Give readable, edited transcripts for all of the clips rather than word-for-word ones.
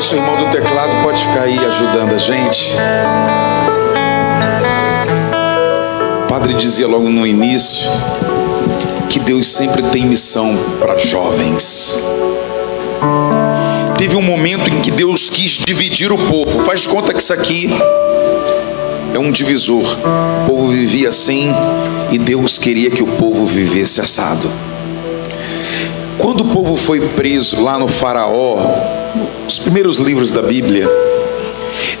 Nosso irmão do teclado pode ficar aí ajudando a gente. O padre dizia logo no início que Deus sempre tem missão para jovens. Teve um momento em que Deus quis dividir o povo. Faz de conta que isso aqui é um divisor. O povo vivia assim e Deus queria que o povo vivesse assado. Quando o povo foi preso lá no Faraó, os primeiros livros da Bíblia,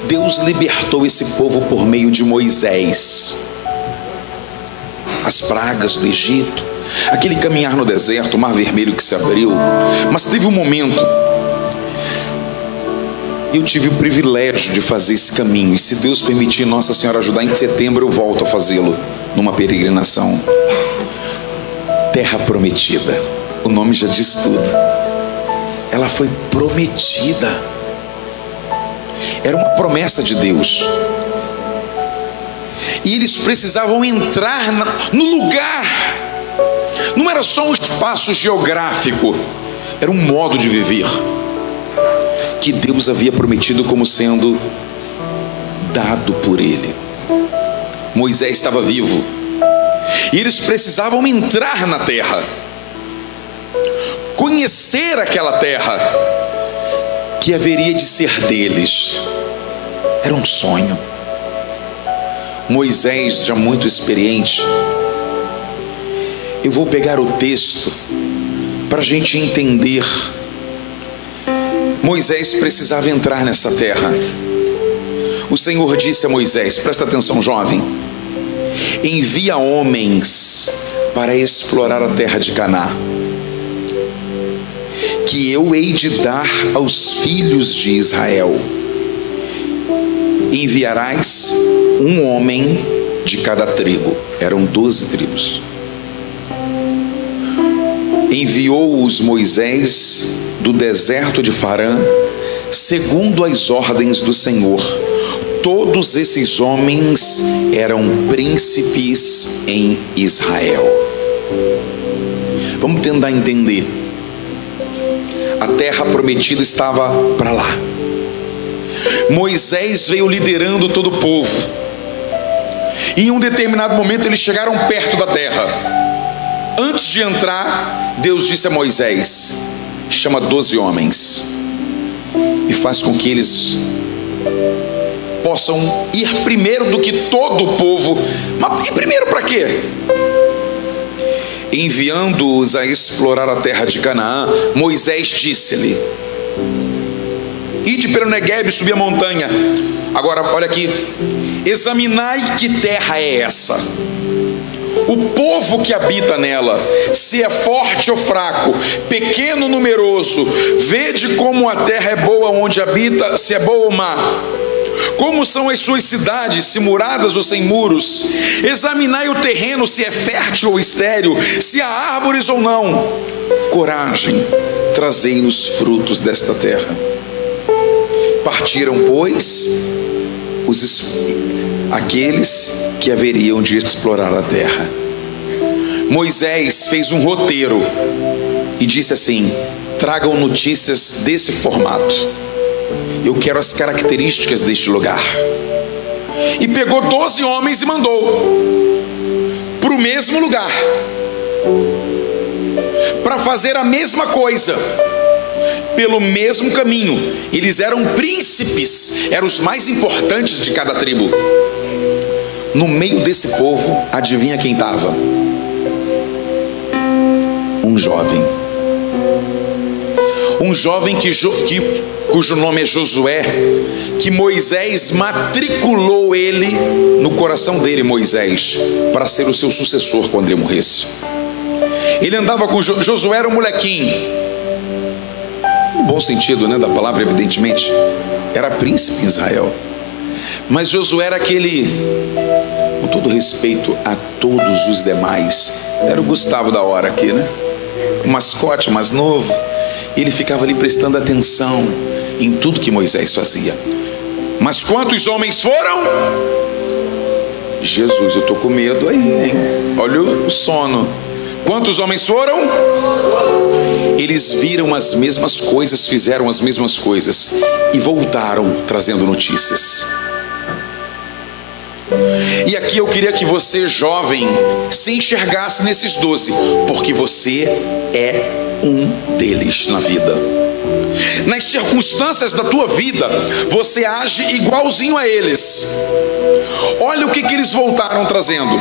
Deus libertou esse povo por meio de Moisés. As pragas do Egito, aquele caminhar no deserto, o Mar Vermelho que se abriu. Mas teve um momento, eu tive o privilégio de fazer esse caminho, e se Deus permitir, Nossa Senhora ajudar, em setembro eu volto a fazê-lo, numa peregrinação. Terra Prometida, o nome já diz tudo. Ela foi prometida, era uma promessa de Deus, e eles precisavam entrar no lugar. Não era só um espaço geográfico, era um modo de viver que Deus havia prometido como sendo dado por Ele. Moisés estava vivo e eles precisavam entrar na terra, conhecer aquela terra que haveria de ser deles. Era um sonho. Moisés, já muito experiente, eu vou pegar o texto para a gente entender. Moisés precisava entrar nessa terra. O Senhor disse a Moisés, presta atenção, jovem: envia homens para explorar a terra de Canaã, que eu hei de dar aos filhos de Israel. Enviarás um homem de cada tribo. Eram 12 tribos. Enviou-os Moisés do deserto de Farã, segundo as ordens do Senhor. Todos esses homens eram príncipes em Israel. Vamos tentar entender. A terra prometida estava para lá. Moisés veio liderando todo o povo. Em um determinado momento eles chegaram perto da terra. Antes de entrar, Deus disse a Moisés: chama 12 homens e faz com que eles possam ir primeiro do que todo o povo. Mas e primeiro para quê? Enviando-os a explorar a terra de Canaã, Moisés disse-lhe: ide pelo Neguebe e subi a montanha. Agora olha aqui: examinai que terra é essa, o povo que habita nela, se é forte ou fraco, pequeno ou numeroso. Vede como a terra é boa onde habita, se é boa ou má. Como são as suas cidades, se muradas ou sem muros. Examinai o terreno, se é fértil ou estéril, se há árvores ou não. Coragem, trazei os frutos desta terra. Partiram, pois, aqueles que haveriam de explorar a terra. Moisés fez um roteiro e disse assim: tragam notícias desse formato. Eu quero as características deste lugar. E pegou 12 homens e mandou para o mesmo lugar, para fazer a mesma coisa, pelo mesmo caminho. Eles eram príncipes, eram os mais importantes de cada tribo. No meio desse povo, adivinha quem estava? Um jovem. Um jovem cujo nome é Josué, que Moisés matriculou ele no coração dele, Moisés, para ser o seu sucessor quando ele morresse. Ele andava com Josué, era um molequinho, no bom sentido, né, da palavra, evidentemente. Era príncipe em Israel. Mas Josué era aquele, com todo respeito a todos os demais, era o Gustavo da hora aqui, né? O mascote mais novo. Ele ficava ali prestando atenção em tudo que Moisés fazia. Mas quantos homens foram? Jesus, eu estou com medo aí, hein? Olha o sono. Quantos homens foram? eles viram as mesmas coisas, fizeram as mesmas coisas e voltaram trazendo notícias. E aqui eu queria que você, jovem, se enxergasse nesses 12, porque você é um deles na vida. Nas circunstâncias da tua vida, você age igualzinho a eles. Olha o que eles voltaram trazendo.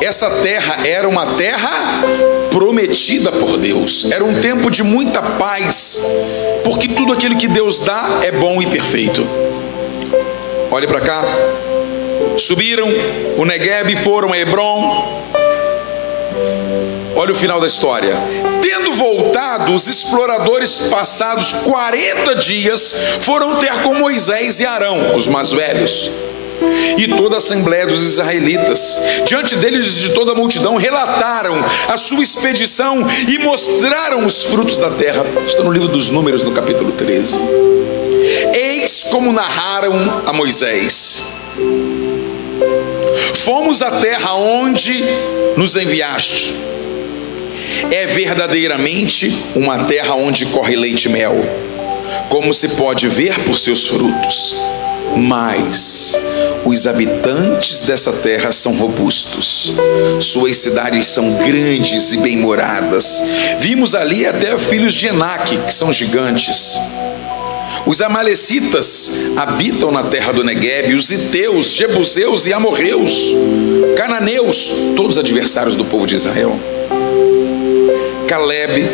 Essa terra era uma terra prometida por Deus. Era um tempo de muita paz, porque tudo aquilo que Deus dá é bom e perfeito. Olhe para cá. Subiram o Negueb e foram a Hebron. Olha o final da história. Tendo voltado, os exploradores, passados 40 dias, foram ter com Moisés e Arão, os mais velhos, e toda a assembleia dos israelitas. Diante deles, de toda a multidão, relataram a sua expedição e mostraram os frutos da terra. Está no livro dos Números, no capítulo 13. Eis como narraram a Moisés: fomos à terra onde nos enviaste. É verdadeiramente uma terra onde corre leite e mel, como se pode ver por seus frutos. Mas os habitantes dessa terra são robustos, suas cidades são grandes e bem-moradas. Vimos ali até filhos de Enaque, que são gigantes. Os amalecitas habitam na terra do Negueb, os iteus, jebuseus e amorreus, cananeus, todos adversários do povo de Israel. Caleb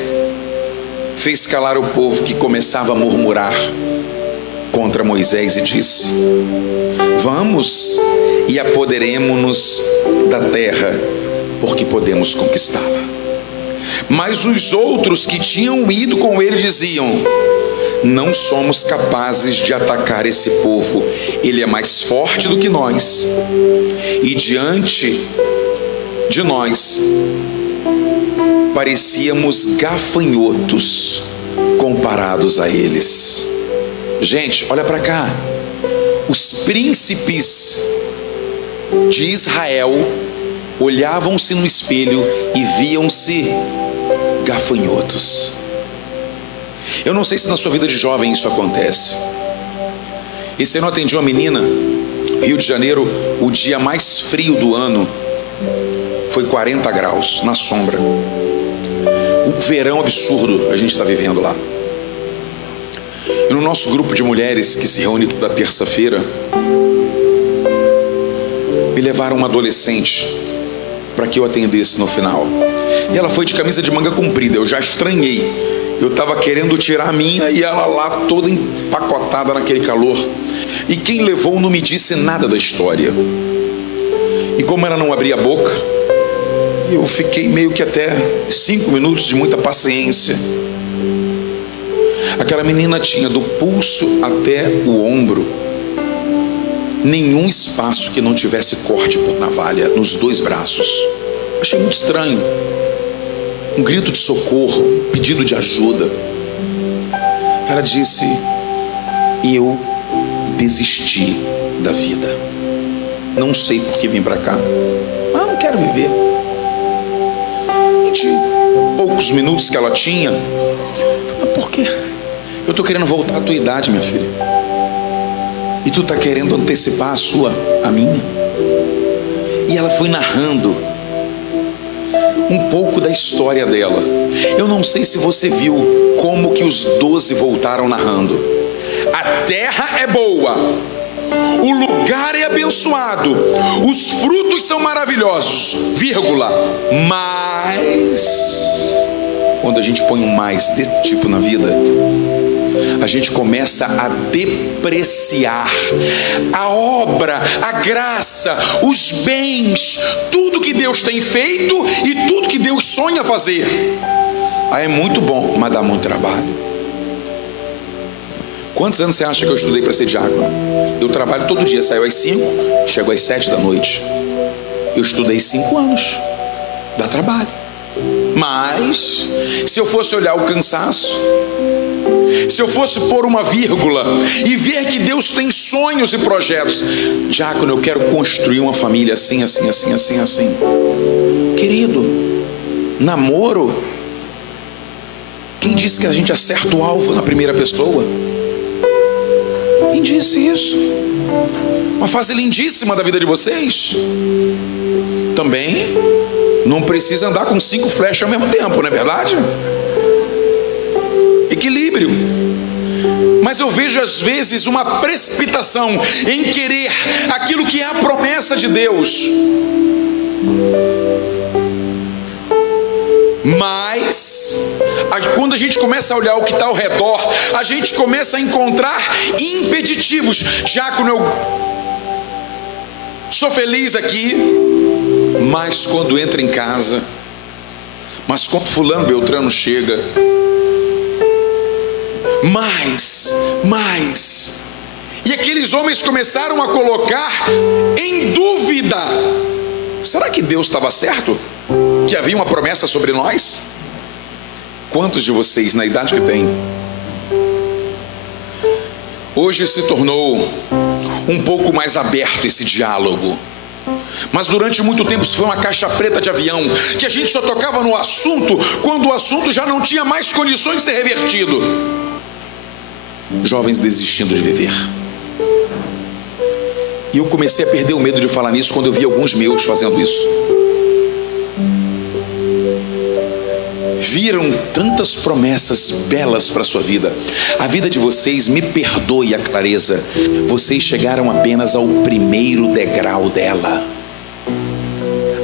fez calar o povo, que começava a murmurar contra Moisés, e disse: vamos e apoderemo-nos da terra, porque podemos conquistá-la. Mas os outros que tinham ido com ele diziam: não somos capazes de atacar esse povo, ele é mais forte do que nós, e diante de nós parecíamos gafanhotos comparados a eles. Gente, olha para cá. Os príncipes de Israel olhavam-se no espelho e viam-se gafanhotos. Eu não sei se na sua vida de jovem isso acontece. Esse ano eu atendi uma menina, Rio de Janeiro, o dia mais frio do ano foi 40 graus, na sombra. Um verão absurdo a gente está vivendo lá. E no nosso grupo de mulheres, que se reúne toda terça-feira, me levaram uma adolescente para que eu atendesse no final. E ela foi de camisa de manga comprida, eu já estranhei. Eu estava querendo tirar a minha e ela lá toda empacotada naquele calor. E quem levou não me disse nada da história. E como ela não abria a boca, eu fiquei meio que até 5 minutos de muita paciência. Aquela menina tinha do pulso até o ombro nenhum espaço que não tivesse corte por navalha nos 2 braços. Achei muito estranho. Um grito de socorro, um pedido de ajuda. Ela disse: eu desisti da vida. Não sei por que vim para cá, mas não quero viver. De poucos minutos que ela tinha, mas por quê? Eu estou querendo voltar à tua idade, minha filha, e tu está querendo antecipar a minha. E ela foi narrando um pouco da história dela. Eu não sei se você viu como que os 12 voltaram narrando. A terra é boa, o lugar é abençoado, os frutos são maravilhosos, vírgula, mas quando a gente põe um mais desse tipo na vida, a gente começa a depreciar a obra, a graça, os bens, tudo que Deus tem feito e tudo que Deus sonha fazer. É muito bom, mas dá muito trabalho. Quantos anos você acha que eu estudei para ser diácono? Eu trabalho todo dia, saio às 5, chego às 7 da noite. Eu estudei 5 anos, dá trabalho. Mas se eu fosse olhar o cansaço, se eu fosse pôr uma vírgula e ver que Deus tem sonhos e projetos: diácono, eu quero construir uma família assim, assim, assim, assim, assim. Querido, namoro Quem disse que a gente acerta o alvo na primeira pessoa? Quem disse isso? Uma fase lindíssima da vida de vocês. Também não precisa andar com 5 flechas ao mesmo tempo, não é verdade? Equilíbrio. Mas eu vejo às vezes uma precipitação em querer aquilo que é a promessa de Deus. Mas quando a gente começa a olhar o que está ao redor, a gente começa a encontrar impeditivos. Diácono, eu sou feliz aqui, mas quando entra em casa, mas quando fulano Beltrano chega, mais, e aqueles homens começaram a colocar em dúvida: será que Deus estava certo? Que havia uma promessa sobre nós? Quantos de vocês, na idade que tem, hoje se tornou um pouco mais aberto esse diálogo? Mas durante muito tempo isso foi uma caixa preta de avião, que a gente só tocava no assunto quando o assunto já não tinha mais condições de ser revertido. Jovens desistindo de viver. E eu comecei a perder o medo de falar nisso quando eu vi alguns meus fazendo isso. Viram tantas promessas belas para a sua vida. A vida de vocês, me perdoe a clareza, vocês chegaram apenas ao primeiro degrau dela.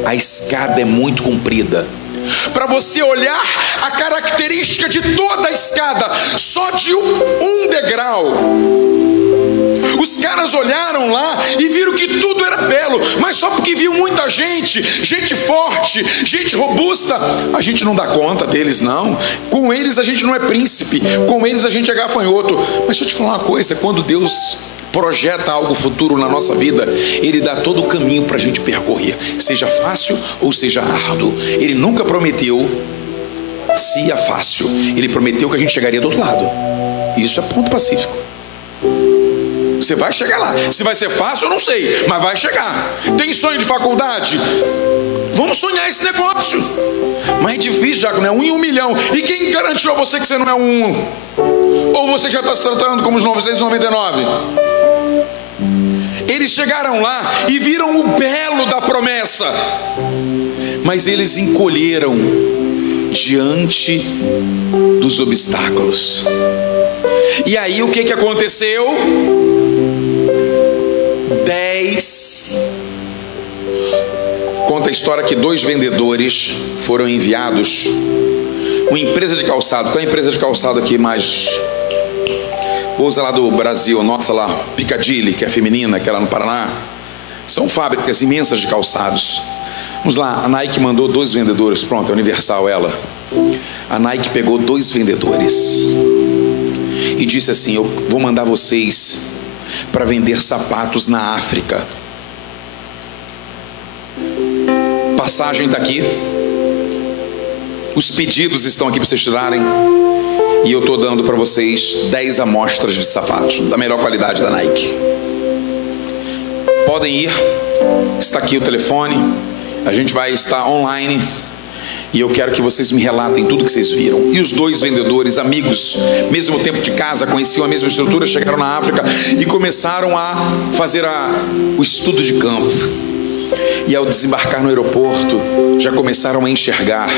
A escada é muito comprida. Para você olhar a característica de toda a escada, só de um degrau. Os caras olharam lá e viram que tudo era belo, mas só porque viu muita gente, gente forte, gente robusta, a gente não dá conta deles, não. Com eles a gente não é príncipe, com eles a gente é gafanhoto. Mas deixa eu te falar uma coisa: quando Deus projeta algo futuro na nossa vida, Ele dá todo o caminho para a gente percorrer, seja fácil ou seja árduo. Ele nunca prometeu se ia fácil, Ele prometeu que a gente chegaria do outro lado. Isso é ponto pacífico. Você vai chegar lá. Se vai ser fácil, eu não sei, mas vai chegar. Tem sonho de faculdade? Vamos sonhar esse negócio. Mas é difícil, já, né? 1 em 1 milhão. E quem garantiu a você que você não é um? Ou você já está se tratando como os 999? Eles chegaram lá e viram o belo da promessa, mas eles encolheram diante dos obstáculos. E aí o que aconteceu? 10. Conta a história que 2 vendedores foram enviados. Uma empresa de calçado. Qual é a empresa de calçado aqui mais? Vou usar lá do Brasil, nossa lá, Piccadilly, que é feminina, que é lá no Paraná. São fábricas imensas de calçados. Vamos lá, a Nike mandou 2 vendedores. Pronto, é Universal ela. A Nike pegou 2 vendedores e disse assim: eu vou mandar vocês para vender sapatos na África. Passagem está aqui, os pedidos estão aqui para vocês tirarem, e eu estou dando para vocês 10 amostras de sapatos da melhor qualidade da Nike. Podem ir, está aqui o telefone, a gente vai estar online, e eu quero que vocês me relatem tudo que vocês viram. E os 2 vendedores, amigos, mesmo tempo de casa, conheciam a mesma estrutura, chegaram na África e começaram a fazer o estudo de campo. E ao desembarcar no aeroporto, já começaram a enxergar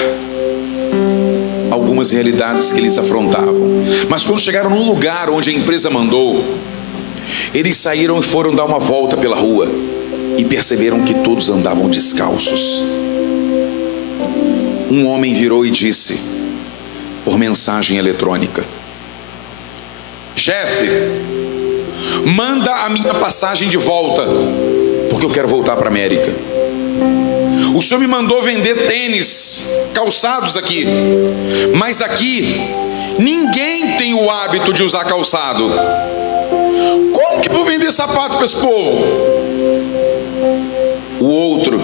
algumas realidades que eles afrontavam. Mas quando chegaram num lugar onde a empresa mandou, eles saíram e foram dar uma volta pela rua e perceberam que todos andavam descalços. Um homem virou e disse, por mensagem eletrônica: chefe, manda a minha passagem de volta, porque eu quero voltar para a América. O senhor me mandou vender tênis, calçados aqui, mas aqui ninguém tem o hábito de usar calçado. Como que eu vou vender sapato para esse povo? O outro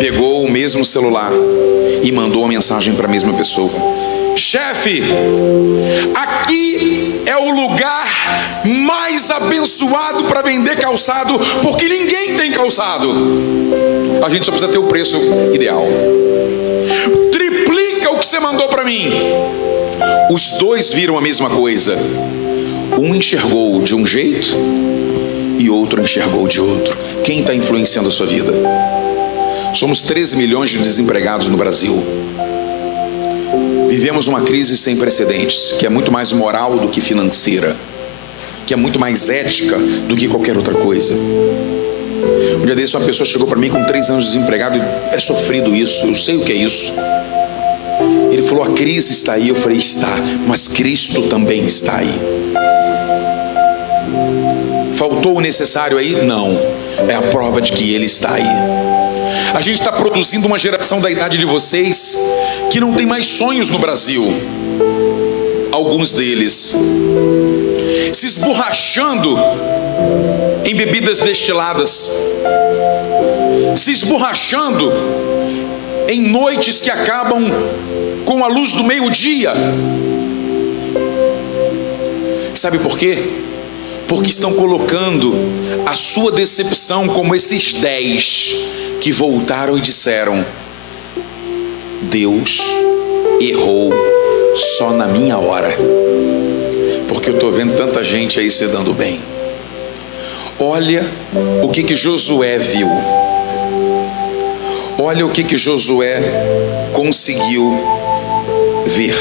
pegou o mesmo celular e mandou uma mensagem para a mesma pessoa: chefe, aqui é o lugar mais abençoado para vender calçado, porque ninguém tem calçado. A gente só precisa ter o preço ideal. Triplica o que você mandou para mim? Os dois viram a mesma coisa. Um enxergou de um jeito e outro enxergou de outro. Quem está influenciando a sua vida? Somos 13 milhões de desempregados no Brasil. Vivemos uma crise sem precedentes, que é muito mais moral do que financeira, que é muito mais ética do que qualquer outra coisa. Um dia desse uma pessoa chegou para mim com 3 anos de desempregado e é sofrido isso, eu sei o que é isso. Ele falou, a crise está aí. Eu falei, está, mas Cristo também está aí. Faltou o necessário aí? Não, é a prova de que Ele está aí. A gente está produzindo uma geração da idade de vocês que não tem mais sonhos no Brasil. Alguns deles se esborrachando em bebidas destiladas, se esborrachando em noites que acabam com a luz do meio-dia. Sabe por quê? Porque estão colocando a sua decepção como esses 10 que voltaram e disseram: Deus errou só na minha hora, porque eu estou vendo tanta gente aí se dando bem. Olha o que Josué viu. Olha o que Josué conseguiu ver.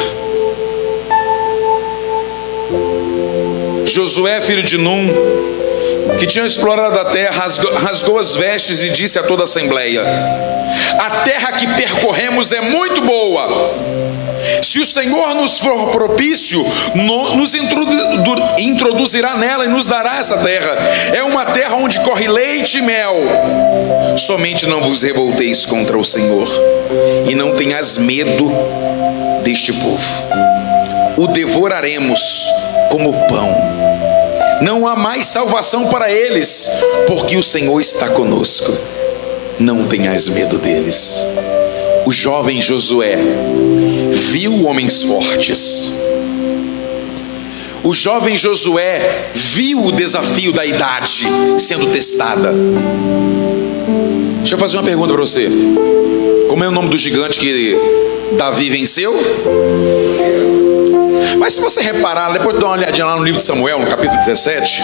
Josué, filho de Num, que tinha explorado a terra, rasgou as vestes e disse a toda a assembleia: a terra que percorremos é muito boa. Se o Senhor nos for propício, nos introduzirá nela e nos dará essa terra. É uma terra onde corre leite e mel. Somente não vos revolteis contra o Senhor e não tenhas medo deste povo. O devoraremos como pão. Não há mais salvação para eles, porque o Senhor está conosco. Não tenhas medo deles. O jovem Josué viu homens fortes. O jovem Josué viu o desafio da idade sendo testada. Deixa eu fazer uma pergunta para você. Como é o nome do gigante que Davi venceu? Mas se você reparar, depois de dar uma olhadinha lá no livro de Samuel, no capítulo 17,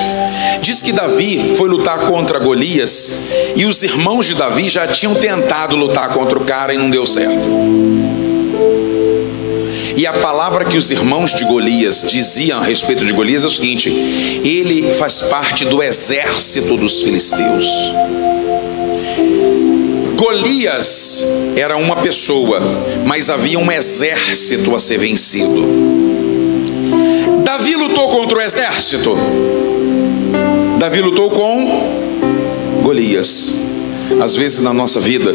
diz que Davi foi lutar contra Golias, e os irmãos de Davi já tinham tentado lutar contra o cara e não deu certo. E a palavra que os irmãos de Golias diziam a respeito de Golias é o seguinte: ele faz parte do exército dos filisteus. Golias era uma pessoa, mas havia um exército a ser vencido. Davi lutou contra o exército. Davi lutou com Golias. Às vezes na nossa vida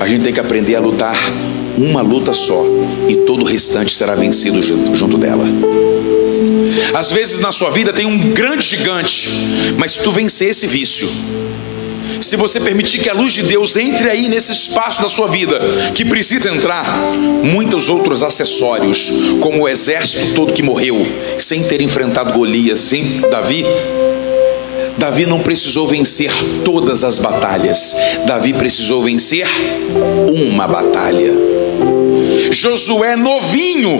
a gente tem que aprender a lutar uma luta só, e todo o restante será vencido junto dela. Às vezes na sua vida tem um grande gigante, mas se tu vencer esse vício, se você permitir que a luz de Deus entre aí nesse espaço da sua vida que precisa entrar, muitos outros acessórios, como o exército todo que morreu sem ter enfrentado Golias, sem Davi não precisou vencer todas as batalhas. Davi precisou vencer uma batalha. Josué novinho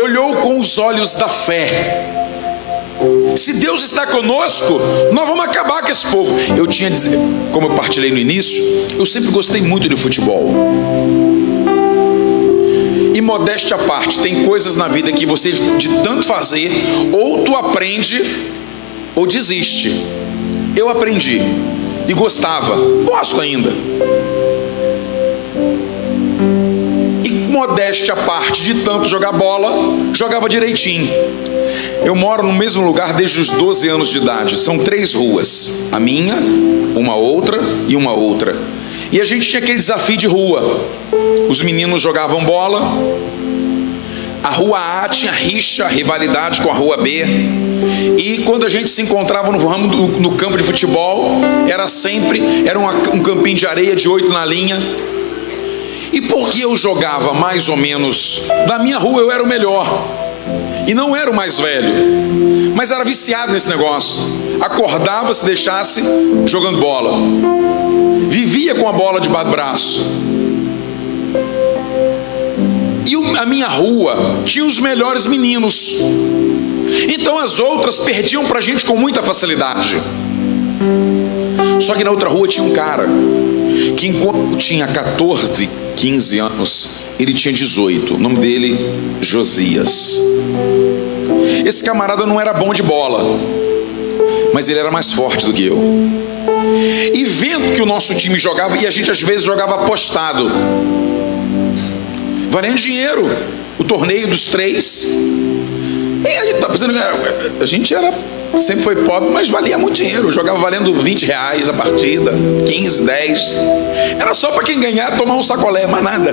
olhou com os olhos da fé. Se Deus está conosco, nós vamos acabar com esse povo. Eu tinha, como eu partilhei no início, eu sempre gostei muito de futebol. E modéstia à parte, tem coisas na vida que você, de tanto fazer, ou tu aprende ou desiste. Eu aprendi e gostava, gosto ainda. E modéstia à parte, de tanto jogar bola, jogava direitinho. Eu moro no mesmo lugar desde os 12 anos de idade. São 3 ruas, a minha, uma outra e uma outra. E a gente tinha aquele desafio de rua. Os meninos jogavam bola. A rua A tinha rixa, rivalidade com a rua B. E quando a gente se encontrava no campo de futebol, era um campinho de areia de 8 na linha. E porque eu jogava mais ou menos da minha rua, eu era o melhor. E não era o mais velho, mas era viciado nesse negócio. Acordava, se deixasse, jogando bola. Vivia com a bola debaixo do braço. a minha rua tinha os melhores meninos. Então as outras perdiam pra gente com muita facilidade. Só que na outra rua tinha um cara que, enquanto tinha 14, 15 anos, ele tinha 18. O nome dele, Josias. Esse camarada não era bom de bola, mas ele era mais forte do que eu. E vendo que o nosso time jogava, e a gente às vezes jogava apostado, valendo dinheiro, o torneio dos 3. E a gente tá pensando, a gente sempre foi pobre, mas valia muito dinheiro. Eu jogava valendo R$20 a partida, 15, 10. Era só para quem ganhar tomar um sacolé, mais nada.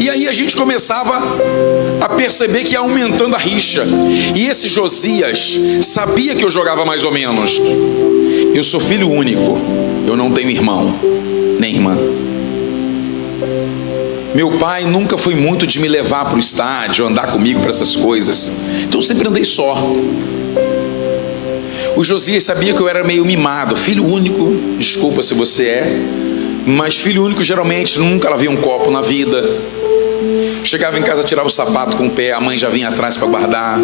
E aí a gente começava a perceber que ia aumentando a rixa. E esse Josias sabia que eu jogava mais ou menos. Eu sou filho único, eu não tenho irmão, nem irmã. Meu pai nunca foi muito de me levar para o estádio, andar comigo para essas coisas. Então eu sempre andei só. O Josias sabia que eu era meio mimado, filho único, desculpa se você é, mas filho único geralmente nunca lavei um copo na vida. Chegava em casa, tirava o sapato com o pé, a mãe já vinha atrás para guardar.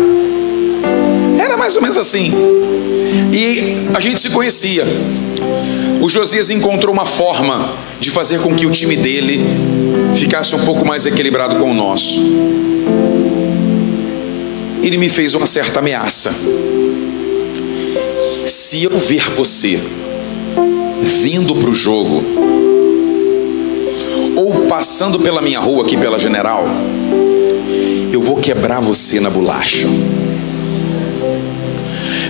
Era mais ou menos assim. E a gente se conhecia. O Josias encontrou uma forma de fazer com que o time dele ficasse um pouco mais equilibrado com o nosso. Ele me fez uma certa ameaça: se eu ver você vindo para o jogo ou passando pela minha rua aqui pela General, eu vou quebrar você na bolacha.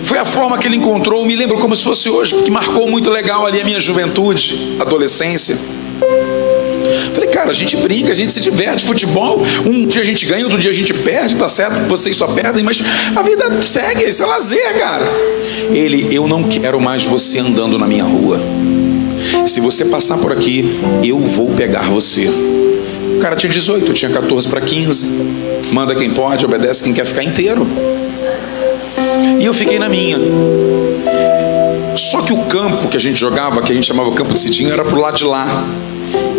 Foi a forma que ele encontrou, me lembro como se fosse hoje, porque marcou muito legal ali a minha juventude, adolescência. Falei, cara, a gente brinca, a gente se diverte, futebol, um dia a gente ganha, outro dia a gente perde, tá certo que vocês só perdem, mas a vida segue, isso é lazer, cara. Eu não quero mais você andando na minha rua. Se você passar por aqui, eu vou pegar você. O cara tinha 18, eu tinha 14 para 15. Manda quem pode, obedece quem quer ficar inteiro. E eu fiquei na minha. Só que o campo que a gente jogava, que a gente chamava campo de Cidinho, era pro lado de lá.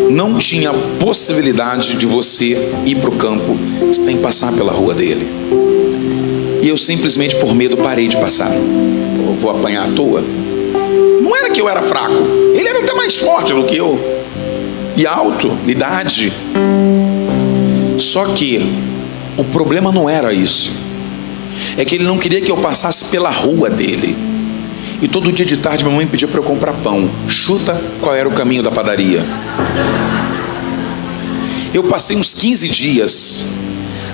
Não tinha possibilidade de você ir para o campo sem passar pela rua dele. E eu simplesmente, por medo, parei de passar. Eu vou apanhar à toa. Não era que eu era fraco, ele era até mais forte do que eu, e alto, idade. Só que o problema não era isso. É que ele não queria que eu passasse pela rua dele. E todo dia de tarde minha mãe pedia para eu comprar pão. Chuta qual era o caminho da padaria. Eu passei uns 15 dias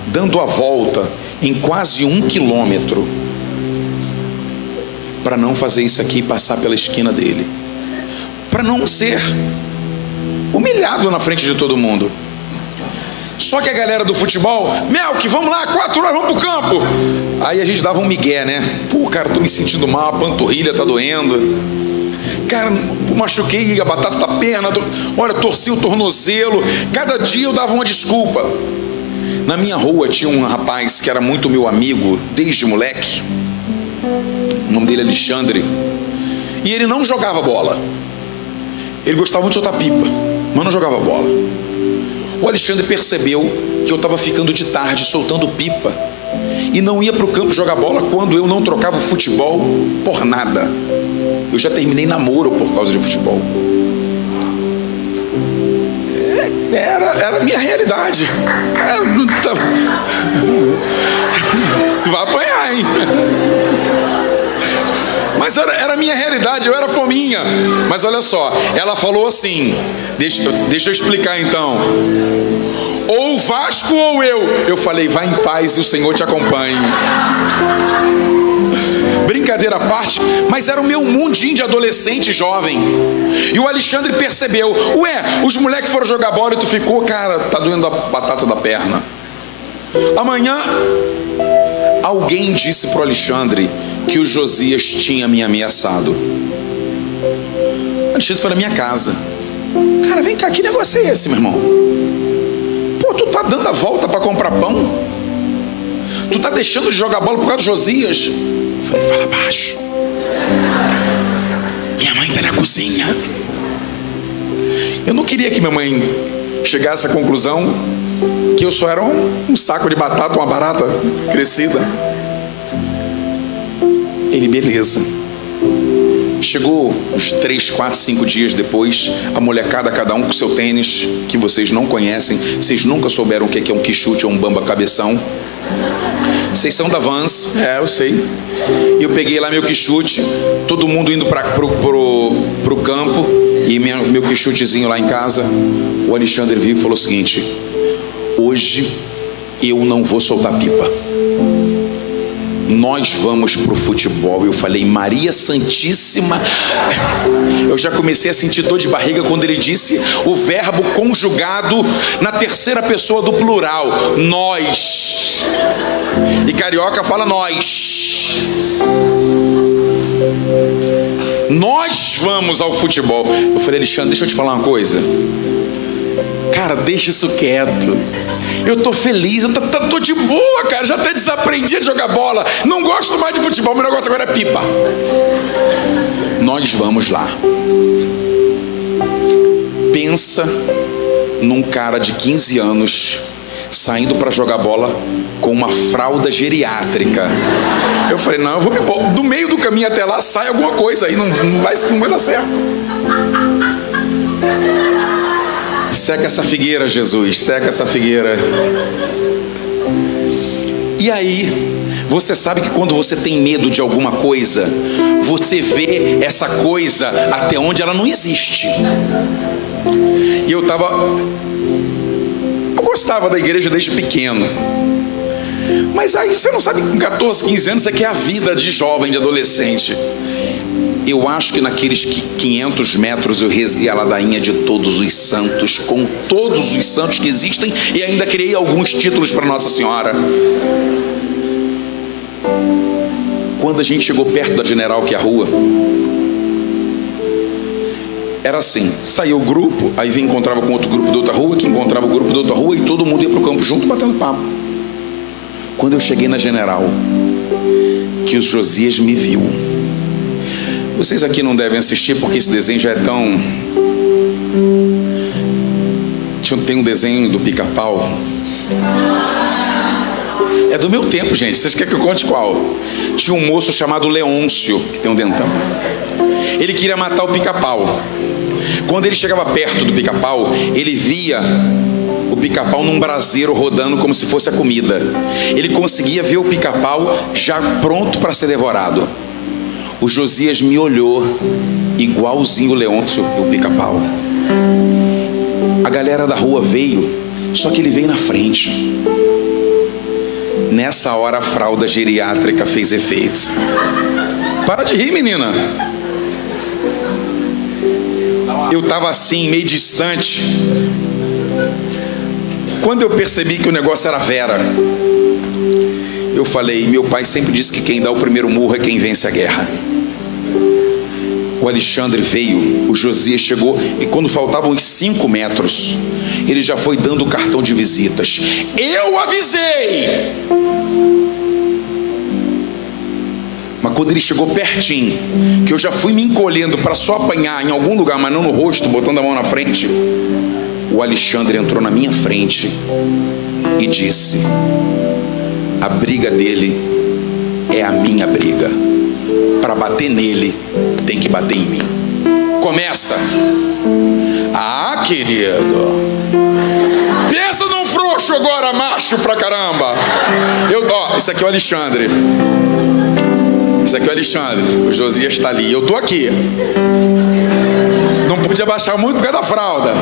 dando a volta em quase 1 quilômetro para não fazer isso aqui e passar pela esquina dele, para não ser humilhado na frente de todo mundo. Só que a galera do futebol, Melk, vamos lá, 4 horas, vamos pro campo. Aí a gente dava um migué, né? Pô, cara, tô me sentindo mal, a panturrilha tá doendo. Cara, machuquei a batata da perna, olha, torci o tornozelo. Cada dia eu dava uma desculpa. Na minha rua tinha um rapaz que era muito meu amigo desde moleque. O nome dele é Alexandre. E ele não jogava bola. Ele gostava muito de soltar pipa, mas não jogava bola. O Alexandre percebeu que eu estava ficando de tarde soltando pipa e não ia para o campo jogar bola quando eu não trocava o futebol por nada. Eu já terminei namoro por causa de futebol. Era a minha realidade. Tu vai apanhar, hein? Mas era a minha realidade, eu era fominha. Mas olha só, ela falou assim, deixa eu explicar então: ou Vasco ou eu. Eu falei, vai em paz e o Senhor te acompanhe. Brincadeira à parte, mas era o meu mundinho de adolescente jovem. E o Alexandre percebeu: ué, os moleques foram jogar bola e tu ficou, cara, tá doendo a batata da perna. Amanhã alguém disse pro Alexandre que o Josias tinha me ameaçado. O Alexandre foi na minha casa. Cara, vem cá, que negócio é esse, meu irmão? Pô, tu tá dando a volta para comprar pão? Tu tá deixando de jogar bola por causa do Josias? Eu falei, fala baixo. Minha mãe tá na cozinha. Eu não queria que minha mãe chegasse à conclusão que eu só era um saco de batata, uma barata crescida. Ele, beleza. Chegou uns 3, 4, 5 dias depois, a molecada, cada um com seu tênis, que vocês não conhecem. Vocês nunca souberam o que é um quichute ou um bamba cabeção. Vocês são da Vans, eu sei. Eu peguei lá meu quichute, todo mundo indo pro campo, e meu quichutezinho lá em casa. O Alexandre viu e falou o seguinte: hoje eu não vou soltar pipa, nós vamos pro futebol. Eu falei, Maria Santíssima. Eu já comecei a sentir dor de barriga quando ele disse o verbo conjugado na terceira pessoa do plural, nós. E carioca fala nós. Nós vamos ao futebol. Eu falei, Alexandre, deixa eu te falar uma coisa. Cara, deixa isso quieto. Eu tô feliz, eu tô de boa, cara. Já até desaprendi a jogar bola. Não gosto mais de futebol, meu negócio agora é pipa. Nós vamos lá. Pensa num cara de 15 anos saindo para jogar bola com uma fralda geriátrica. Eu falei, não, eu vou me pôr. Do meio do caminho até lá sai alguma coisa aí, não vai dar certo. Seca essa figueira, Jesus, seca essa figueira. E aí, você sabe que quando você tem medo de alguma coisa, você vê essa coisa até onde ela não existe. E eu gostava da igreja desde pequeno. Mas aí você não sabe, com 14, 15 anos, isso aqui é a vida de jovem, de adolescente. Eu acho que naqueles 500 metros eu rezei a ladainha de todos os santos, com todos os santos que existem, e ainda criei alguns títulos para Nossa Senhora. Quando a gente chegou perto da General, que é a rua, era assim, saía o grupo, aí encontrava com outro grupo de outra rua, que encontrava o grupo de outra rua, e todo mundo ia para o campo junto, batendo papo. Quando eu cheguei na General, que o Josias me viu. Vocês aqui não devem assistir porque esse desenho já é tão... Tem um desenho do Pica-Pau. É do meu tempo, gente. Vocês querem que eu conte qual? Tinha um moço chamado Leôncio, que tem um dentão. Ele queria matar o Pica-Pau. Quando ele chegava perto do Pica-Pau, ele via o Pica-Pau num braseiro rodando como se fosse a comida. Ele conseguia ver o Pica-Pau já pronto para ser devorado. O Josias me olhou igualzinho o Leôncio e o Pica-Pau. A galera da rua veio, só que ele veio na frente. Nessa hora a fralda geriátrica fez efeito. Para de rir, menina. Eu estava assim, meio distante. Quando eu percebi que o negócio era Vera, eu falei, meu pai sempre disse que quem dá o primeiro murro é quem vence a guerra. O Alexandre veio, o Josias chegou, e quando faltavam uns 5 metros, ele já foi dando o cartão de visitas. Eu avisei! Mas quando ele chegou pertinho, que eu já fui me encolhendo para só apanhar em algum lugar, mas não no rosto, botando a mão na frente, o Alexandre entrou na minha frente e disse: a briga dele é a minha briga. Para bater nele, tem que bater em mim. Começa. Ah, querido, pensa num frouxo agora, macho pra caramba. Esse aqui é o Alexandre. Esse aqui é o Alexandre. O Josias está ali, eu tô aqui. Não podia baixar muito por causa da fralda.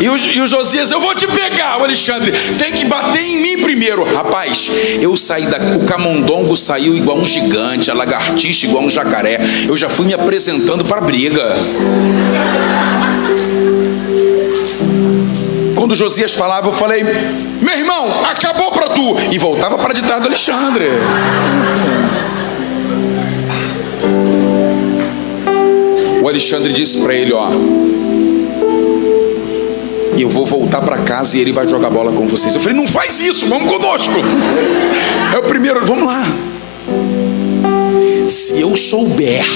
E o Josias, eu vou te pegar. O Alexandre, tem que bater em mim primeiro. Rapaz, eu saí o camundongo saiu igual um gigante, a lagartixa igual um jacaré. Eu já fui me apresentando para a briga. Quando o Josias falava, eu falei: meu irmão, acabou pra tu. E voltava para detrás do Alexandre. O Alexandre disse para ele: ó, eu vou voltar para casa e ele vai jogar bola com vocês. Eu falei: não faz isso, vamos conosco. É o primeiro, vamos lá. Se eu souber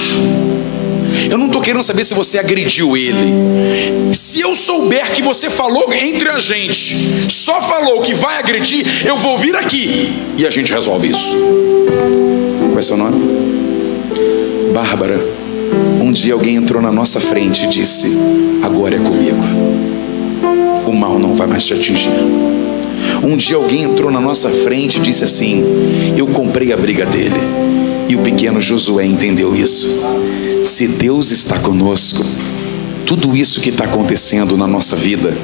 Eu não estou querendo saber se você agrediu ele. Se eu souber que você falou entre a gente, só falou que vai agredir, eu vou vir aqui e a gente resolve isso. Qual é seu nome? Bárbara. Um dia alguém entrou na nossa frente e disse: agora é comigo, o mal não vai mais te atingir. Um dia alguém entrou na nossa frente e disse assim: eu comprei a briga dele. E o pequeno Josué entendeu isso. Se Deus está conosco, tudo isso que está acontecendo na nossa vida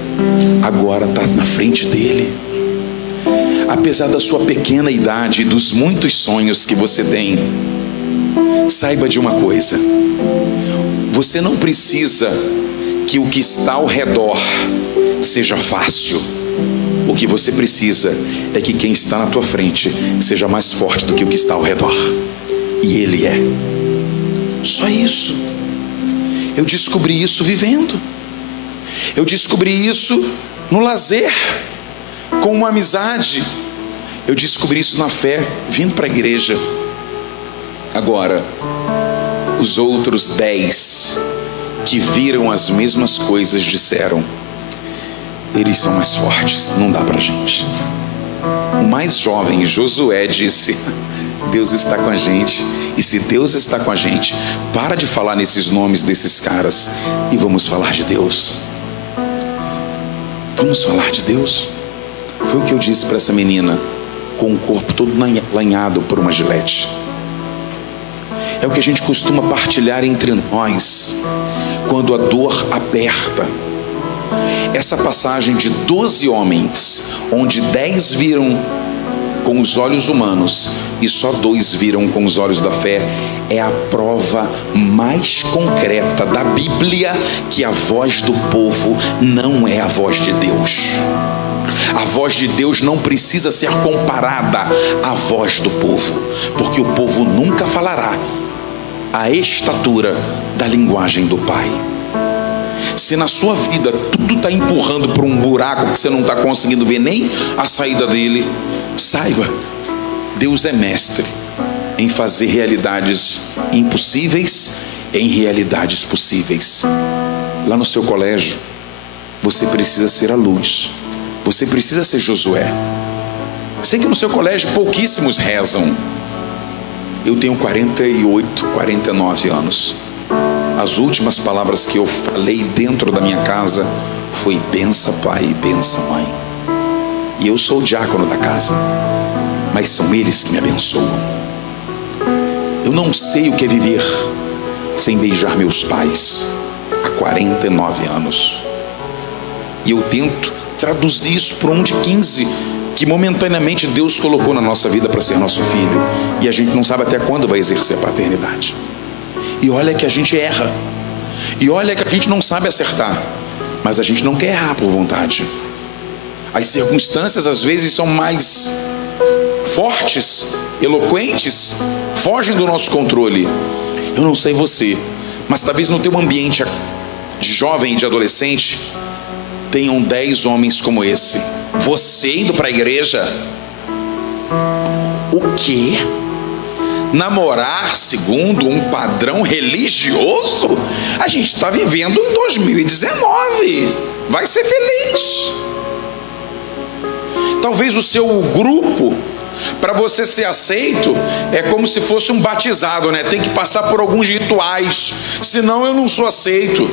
agora está na frente dele. Apesar da sua pequena idade e dos muitos sonhos que você tem, saiba de uma coisa: você não precisa que o que está ao redor seja fácil. O que você precisa é que quem está na tua frente seja mais forte do que o que está ao redor. E Ele é. Só isso. Eu descobri isso vivendo. Eu descobri isso no lazer, com uma amizade. Eu descobri isso na fé, vindo para a igreja. Agora, os outros 10 que viram as mesmas coisas disseram: eles são mais fortes, não dá pra gente. O mais jovem, Josué, disse: Deus está com a gente. E se Deus está com a gente, para de falar nesses nomes desses caras e vamos falar de Deus. Vamos falar de Deus. Foi o que eu disse para essa menina, com o corpo todo lanhado por uma gilete. É o que a gente costuma partilhar entre nós quando a dor aperta. Essa passagem de 12 homens, onde 10 viram com os olhos humanos e só 2 viram com os olhos da fé, é a prova mais concreta da Bíblia que a voz do povo não é a voz de Deus. A voz de Deus não precisa ser comparada à voz do povo, porque o povo nunca falará a estatura da linguagem do Pai. Se na sua vida tudo está empurrando para um buraco que você não está conseguindo ver nem a saída dele, saiba, Deus é mestre em fazer realidades impossíveis em realidades possíveis. Lá no seu colégio, você precisa ser a luz. Você precisa ser Josué. Sei que no seu colégio pouquíssimos rezam. Eu tenho 48, 49 anos. As últimas palavras que eu falei dentro da minha casa foi: bença pai e bença mãe. E eu sou o diácono da casa, mas são eles que me abençoam. Eu não sei o que é viver sem beijar meus pais há 49 anos. E eu tento traduzir isso para um de 15 que momentaneamente Deus colocou na nossa vida para ser nosso filho, e a gente não sabe até quando vai exercer a paternidade. E olha que a gente erra, e olha que a gente não sabe acertar, mas a gente não quer errar por vontade. As circunstâncias às vezes são mais fortes, eloquentes, fogem do nosso controle. Eu não sei você, mas talvez no teu ambiente de jovem e de adolescente tenham 10 homens como esse. Você indo para a igreja? O quê? Namorar segundo um padrão religioso? A gente está vivendo em 2019. Vai ser feliz. Talvez o seu grupo, para você ser aceito, é como se fosse um batizado, né? Tem que passar por alguns rituais, senão eu não sou aceito.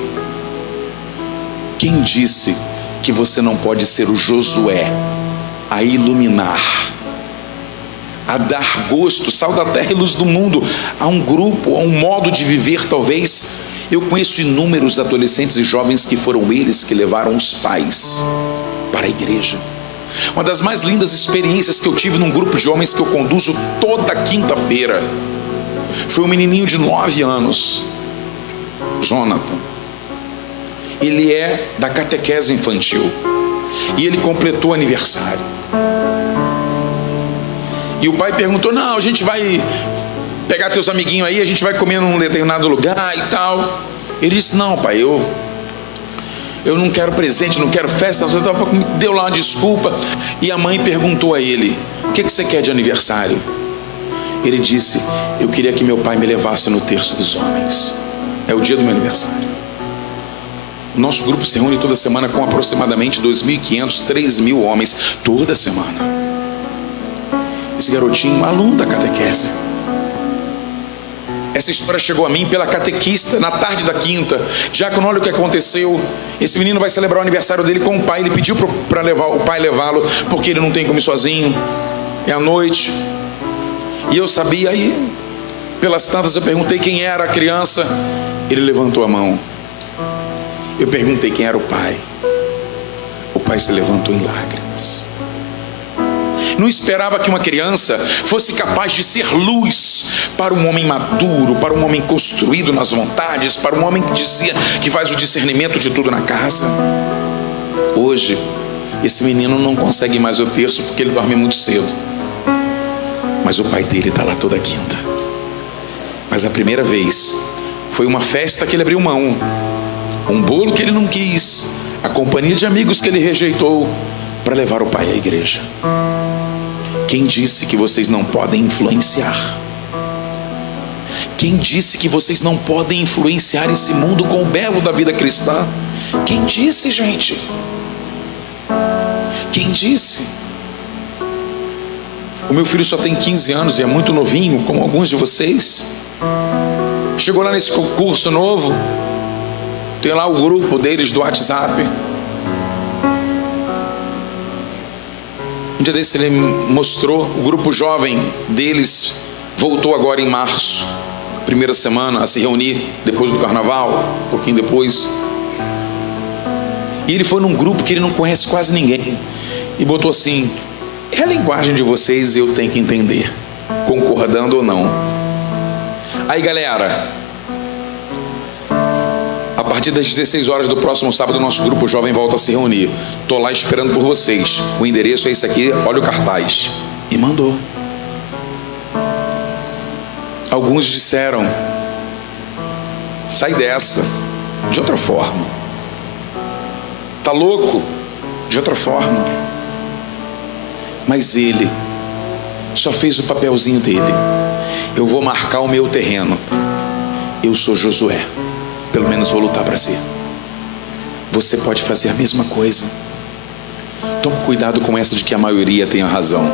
Quem disse que você não pode ser o Josué a iluminar, a dar gosto, sal da terra e luz do mundo, a um grupo, a um modo de viver? Talvez. Eu conheço inúmeros adolescentes e jovens que foram eles que levaram os pais para a igreja. Uma das mais lindas experiências que eu tive num grupo de homens que eu conduzo toda quinta-feira foi um menininho de 9 anos, Jonathan. Ele é da catequese infantil e ele completou aniversário. E o pai perguntou: não, a gente vai pegar teus amiguinhos aí, a gente vai comer num determinado lugar e tal. Ele disse: não, pai, eu não quero presente, não quero festa. Deu lá uma desculpa. E a mãe perguntou a ele: o que você quer de aniversário? Ele disse: eu queria que meu pai me levasse no terço dos homens. é o dia do meu aniversário. O nosso grupo se reúne toda semana com aproximadamente 2.500, 3.000 homens, toda semana. Esse garotinho, aluno da catequese. Essa história chegou a mim pela catequista na tarde da quinta. Diácono, olha o que aconteceu. Esse menino vai celebrar o aniversário dele com o pai. Ele pediu para o pai levá-lo, porque ele não tem como ir sozinho. É à noite. E eu sabia, aí pelas tantas eu perguntei quem era a criança. Ele levantou a mão. Eu perguntei quem era o pai. O pai se levantou em lágrimas. Não esperava que uma criança fosse capaz de ser luz para um homem maduro, para um homem construído nas vontades, para um homem que dizia que faz o discernimento de tudo na casa. Hoje, esse menino não consegue mais o terço porque ele dorme muito cedo. Mas o pai dele está lá toda quinta. Mas a primeira vez foi uma festa que ele abriu mão, um bolo que ele não quis, a companhia de amigos que ele rejeitou, para levar o pai à igreja. Quem disse que vocês não podem influenciar? Quem disse que vocês não podem influenciar esse mundo com o belo da vida cristã? Quem disse, gente? Quem disse? O meu filho só tem 15 anos e é muito novinho, como alguns de vocês. Chegou lá nesse concurso novo, tem lá o grupo deles do WhatsApp. Um dia desse ele mostrou, o grupo jovem deles voltou agora em março, primeira semana, a se reunir depois do carnaval, um pouquinho depois. E ele foi num grupo que ele não conhece quase ninguém e botou assim: é a linguagem de vocês, eu tenho que entender, concordando ou não. Aí galera, a partir das 16 horas do próximo sábado, nosso grupo jovem volta a se reunir. Estou lá esperando por vocês. O endereço é esse aqui, olha o cartaz. E mandou. Alguns disseram: sai dessa, de outra forma. Tá louco? De outra forma. Mas ele só fez o papelzinho dele. Eu vou marcar o meu terreno. Eu sou Josué. Pelo menos vou lutar para ser. Você pode fazer a mesma coisa. Tome cuidado com essa de que a maioria tenha razão.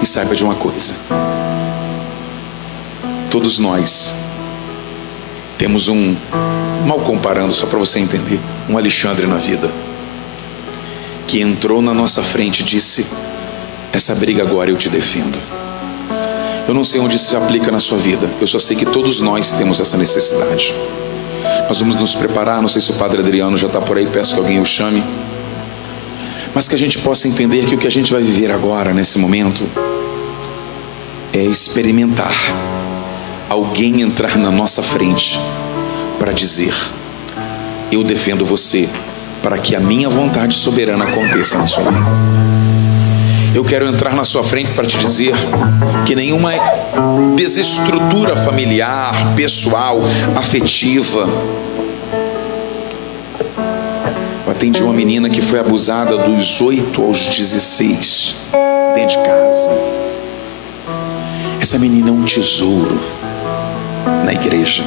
E saiba de uma coisa: todos nós temos um, mal comparando, só para você entender, um Alexandre na vida, que entrou na nossa frente e disse: essa briga agora eu te defendo. Eu não sei onde isso se aplica na sua vida. Eu só sei que todos nós temos essa necessidade. Nós vamos nos preparar, não sei se o Padre Adriano já está por aí, peço que alguém o chame. Mas que a gente possa entender que o que a gente vai viver agora, nesse momento, é experimentar alguém entrar na nossa frente para dizer: eu defendo você, para que a minha vontade soberana aconteça na sua vida. Eu quero entrar na sua frente para te dizer que nenhuma desestrutura familiar, pessoal, afetiva. Eu atendi uma menina que foi abusada dos 8 aos 16 dentro de casa. Essa menina é um tesouro na igreja,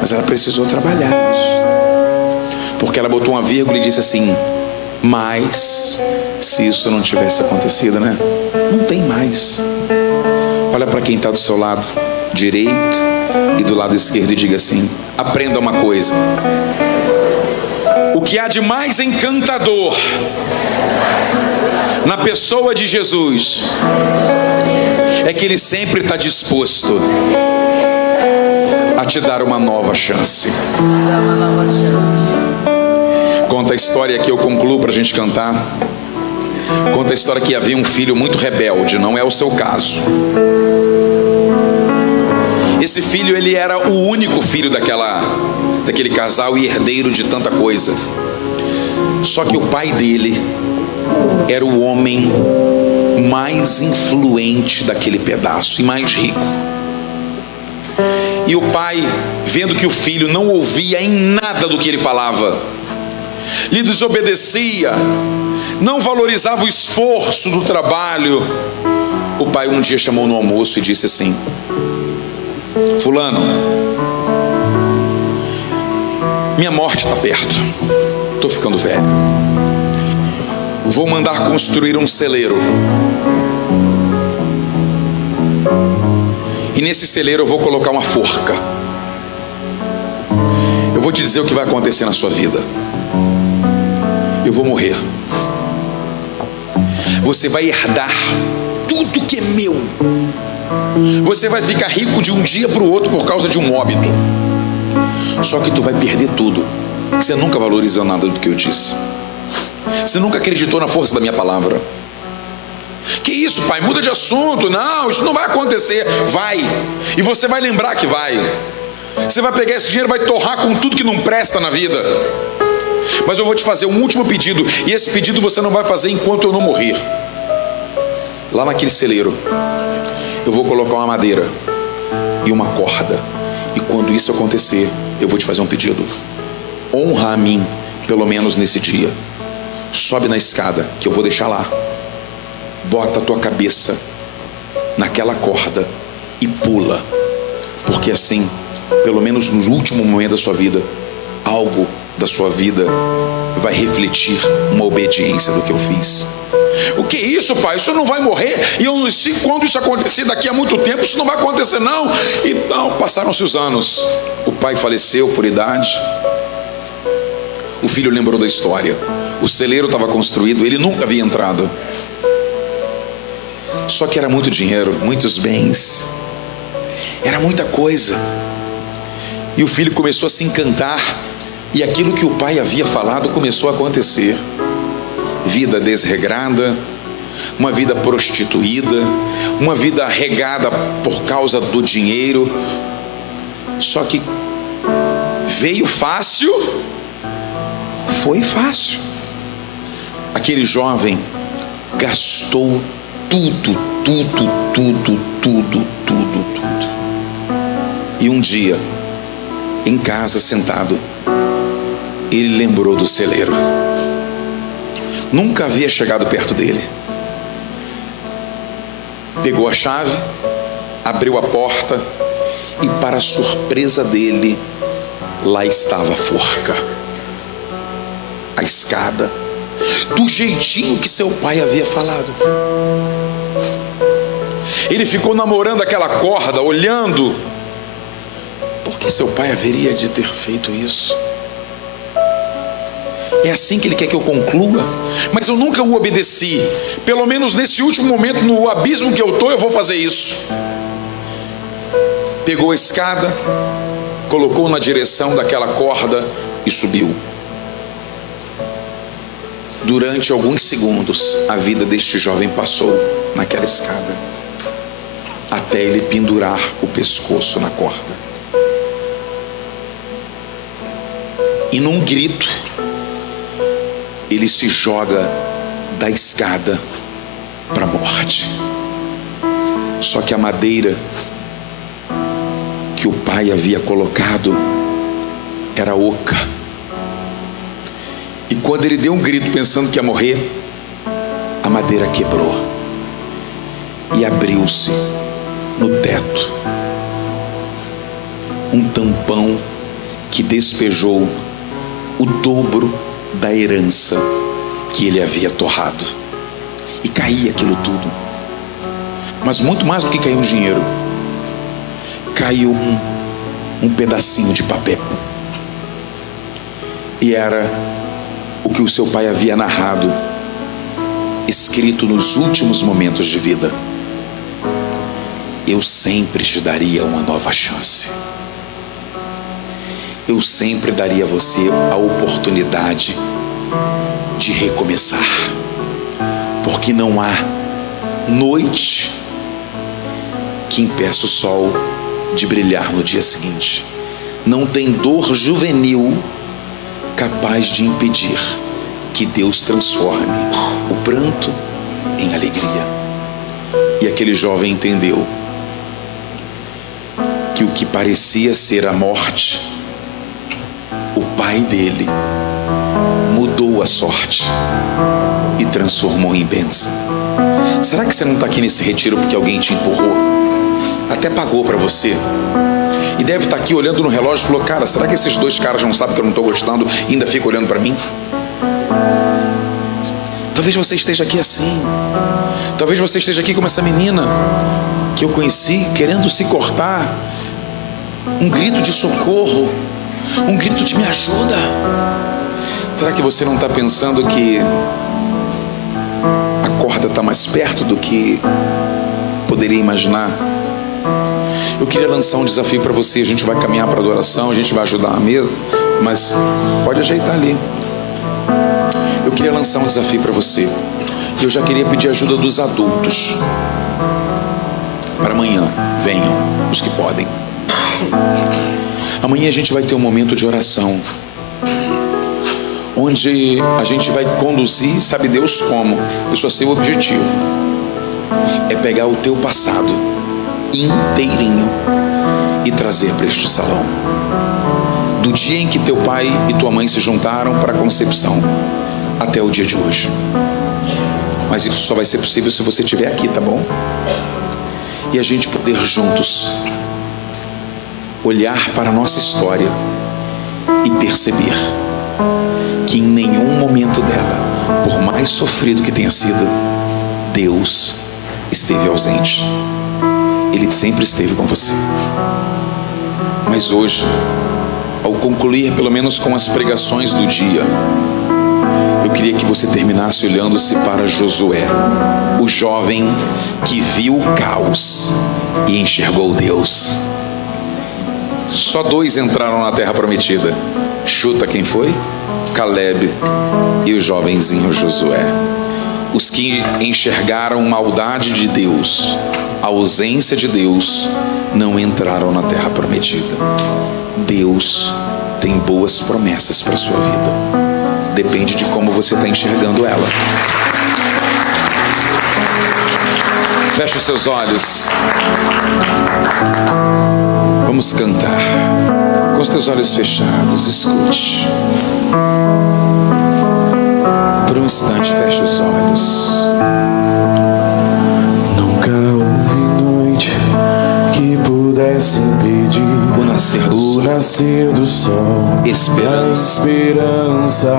mas ela precisou trabalhar isso, porque ela botou uma vírgula e disse assim: mas se isso não tivesse acontecido, né? Não tem mais. Olha para quem está do seu lado direito e do lado esquerdo e diga assim: aprenda uma coisa. O que há de mais encantador na pessoa de Jesus é que Ele sempre está disposto a te dar uma nova chance. Conta a história que eu concluo para a gente cantar. Conta a história que havia um filho muito rebelde. Não é o seu caso. Esse filho, ele era o único filho daquele casal e herdeiro de tanta coisa. Só que o pai dele era o homem mais influente daquele pedaço e mais rico. E o pai, vendo que o filho não ouvia em nada do que ele falava, lhe desobedecia, não valorizava o esforço do trabalho, o pai um dia chamou no almoço e disse assim: fulano, minha morte está perto, estou ficando velho. Vou mandar construir um celeiro. E nesse celeiro eu vou colocar uma forca. Eu vou te dizer o que vai acontecer na sua vida. Eu vou morrer. Você vai herdar tudo que é meu. Você vai ficar rico de um dia para o outro por causa de um óbito. Só que tu vai perder tudo, porque você nunca valorizou nada do que eu disse. Você nunca acreditou na força da minha palavra. Que isso, pai? Muda de assunto. Não, isso não vai acontecer. Vai. E você vai lembrar que vai. Você vai pegar esse dinheiro e vai torrar com tudo que não presta na vida. Mas eu vou te fazer um último pedido. E esse pedido você não vai fazer enquanto eu não morrer. Lá naquele celeiro eu vou colocar uma madeira e uma corda. E quando isso acontecer, eu vou te fazer um pedido. Honra a mim, pelo menos nesse dia. Sobe na escada, que eu vou deixar lá. Bota a tua cabeça naquela corda e pula. Porque assim, pelo menos nos últimos momentos da sua vida, algo da sua vida vai refletir uma obediência do que eu fiz. O que é isso, pai? Isso não vai morrer. E quando isso acontecer daqui a muito tempo, isso não vai acontecer não. Então, passaram-se os anos. O pai faleceu por idade. O filho lembrou da história. O celeiro estava construído, ele nunca havia entrado. Só que era muito dinheiro, muitos bens. Era muita coisa. E o filho começou a se encantar. E aquilo que o pai havia falado começou a acontecer. Vida desregrada, uma vida prostituída, uma vida regada por causa do dinheiro. Só que veio fácil, foi fácil. Aquele jovem gastou tudo. E um dia, em casa sentado, ele lembrou do celeiro. Nunca havia chegado perto dele. Pegou a chave, abriu a porta e, para a surpresa dele, lá estava a forca, a escada, do jeitinho que seu pai havia falado. Ele ficou namorando aquela corda, olhando, porque seu pai haveria de ter feito isso. É assim que ele quer que eu conclua. Mas eu nunca o obedeci. Pelo menos nesse último momento, no abismo que eu estou, eu vou fazer isso. Pegou a escada, colocou na direção daquela corda e subiu. Durante alguns segundos, a vida deste jovem passou naquela escada, até ele pendurar o pescoço na corda. E num grito, ele se joga da escada para a morte. Só que a madeira que o pai havia colocado era oca. E quando ele deu um grito pensando que ia morrer, a madeira quebrou e abriu-se no teto um tampão que despejou o dobro da herança que ele havia torrado. E caía aquilo tudo. Mas muito mais do que caiu o dinheiro, caiu um pedacinho de papel. E era o que o seu pai havia narrado, escrito nos últimos momentos de vida: eu sempre te daria uma nova chance. Eu sempre daria a você a oportunidade de recomeçar. Porque não há noite que impeça o sol de brilhar no dia seguinte. Não tem dor juvenil capaz de impedir que Deus transforme o pranto em alegria. E aquele jovem entendeu que o que parecia ser a morte, o pai dele mudou a sorte e transformou em bênção. Será que você não está aqui nesse retiro porque alguém te empurrou? Até pagou para você. e deve estar aqui olhando no relógio e falou: cara, será que esses dois caras não sabem que eu não estou gostando e ainda ficam olhando para mim? Talvez você esteja aqui assim. Talvez você esteja aqui como essa menina que eu conheci, querendo se cortar. Um grito de socorro, um grito de me ajuda. Será que você não está pensando que a corda está mais perto do que poderia imaginar? Eu queria lançar um desafio para você. A gente vai caminhar para a adoração, a gente vai ajudar mesmo, mas pode ajeitar ali. Eu queria lançar um desafio para você. Eu já queria pedir ajuda dos adultos. Para amanhã, venham os que podem. Amanhã a gente vai ter um momento de oração, onde a gente vai conduzir, sabe Deus como? Eu só sei o objetivo. É pegar o teu passado inteirinho e trazer para este salão. Do dia em que teu pai e tua mãe se juntaram para a concepção até o dia de hoje. Mas isso só vai ser possível se você estiver aqui, tá bom? E a gente poder juntos olhar para a nossa história e perceber que em nenhum momento dela, por mais sofrido que tenha sido, Deus esteve ausente. Ele sempre esteve com você. Mas hoje, ao concluir pelo menos com as pregações do dia, eu queria que você terminasse olhando-se para Josué, o jovem que viu o caos e enxergou Deus. Só 2 entraram na terra prometida. Chuta quem foi? Caleb e o jovenzinho Josué. Os que enxergaram maldade de Deus, a ausência de Deus, não entraram na terra prometida. Deus tem boas promessas para a sua vida. Depende de como você está enxergando ela. Feche os seus olhos. Vamos cantar. Com os teus olhos fechados, escute. Por um instante, feche os olhos. Nunca houve noite que pudesse impedir O nascer do sol, esperança.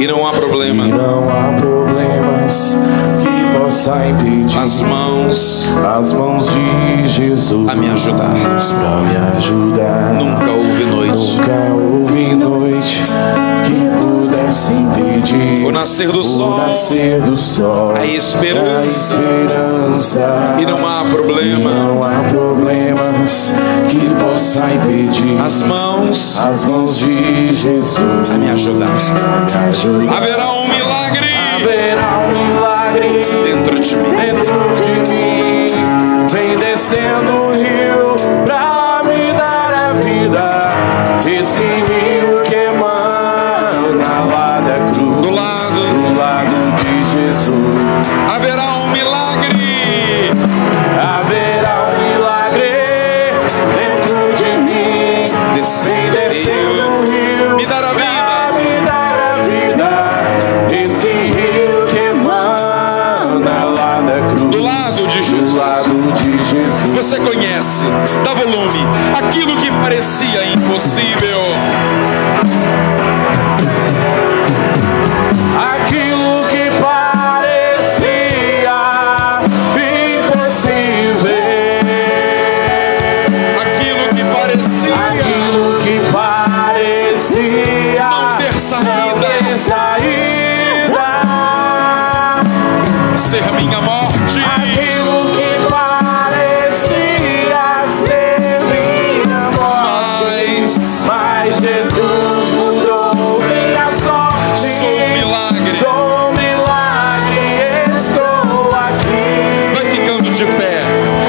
E não há problema. E não há problemas que possa impedir As mãos de Jesus a me ajudar. pra me ajudar. Nunca houve noite. Nunca houve noite que pudesse impedir O nascer do o sol, nascer do sol, a esperança. E não há problema. Não há problemas que possa impedir As mãos de Jesus a me ajudar. pra me ajudar. Haverá um milagre Haverá um milagre dentro de mim. dentro de mim. Vem descendo o rio pra me dar a vida. Esse rio que emana lá da cruz, Do lado do lado de Jesus. haverá um milagre. Haverá um milagre dentro de mim. Vem descendo o rio Me dará pra vida. me dar a vida. Esse rio que emana lá da cruz, Do lado de Jesus. do lado de Jesus. Você conhece, dá volume, aquilo que parecia impossível. Aquilo que parecia impossível. Aquilo que parecia Aquilo que parecia não ter saída, ter saída. ser minha morte. Aquilo que parecia ser minha morte, mas Jesus mudou minha sorte. Sou um milagre. Sou um milagre, estou aqui. Vai ficando de pé.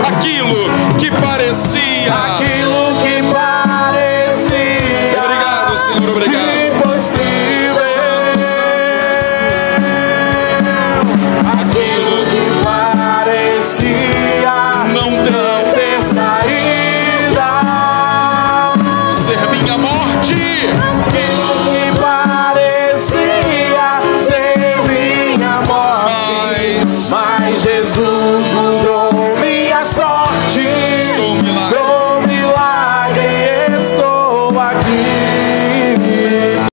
Aquilo